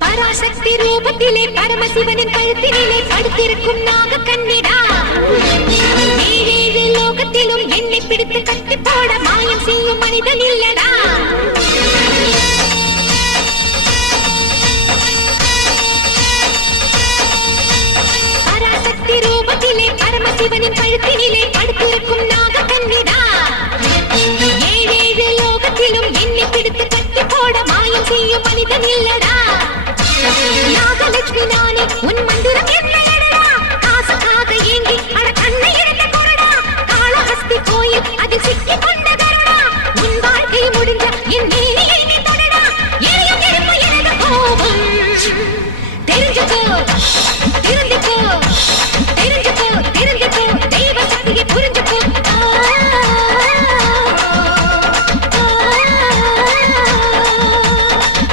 பராசக்தி ரூபத்திலே பரமசிவனின் கழுத்தினிலே படுத்திருக்கும் நாக கண்ணிடா ஏழேழு லோகத்திலும் என்னை பிடித்து கட்டி போட மாயம் செய்யும் மனிதன் இல்லடா பராசக்தி ரூபத்திலே பரமசிவனின் கழுத்தினிலே படுத்திருக்கும் நாக கண்ணிடா ஏழேழு லோகத்திலும் என்னை பிடித்து கட்டி போட மாயம் செய்யும் மனிதன் இல்லடா நாகலட்சுமி நானே உன் மந்திரம் என்னடா காசுக்காக ஏங்கி அட கண்ணை எடுத்து கொடடா காளஹஸ்தி கோயில் அதில் சிக்கி கொண்ட கருடா உன் வாழ்க்கை முடிஞ்ச என் நீதியை நீ தொடடா எரியும் நெருப்பு எனது கோபம் தெரிஞ்சுக்கோ தெரிஞ்சுக்கோ தெரிஞ்சுக்கோ தெரிஞ்சுக்கோ தெய்வ சக்தியை புரிஞ்சுக்கோ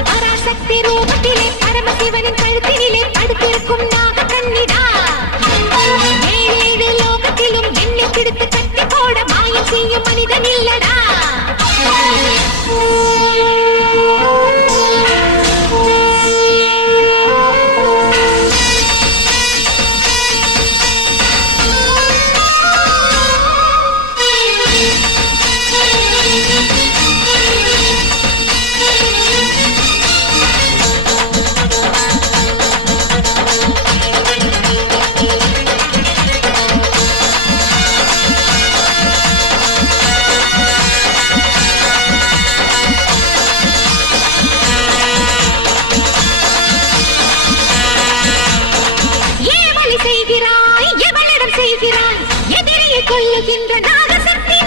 பராசக்தி ரூபத்திலே பரமசிவனின் கழுத்தினிலே படுத்திருக்கும் நாக கண்ணிடா ஏழேழு லோகத்திலும் என்னை பிடித்து கட்டி போட மாயம் செய்யும் மனிதன் இல்லடா செய்கிறாய் எவளிடம் செய்கிறாய் எதிரியை கொல்லுகின்ற நாகசக்தி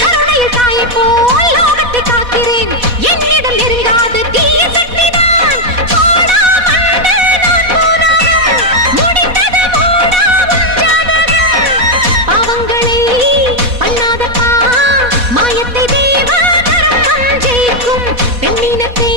கருணையில் தாயை போல் லோகத்தை காக்கிறேன் என்னிடம் நெருங்காது தீய சக்திதான் முடிந்தது பாவங்களை பண்ணாதப்பா மாயத்தை தேவ ஜெயிக்கும் பெண்ணினத்தை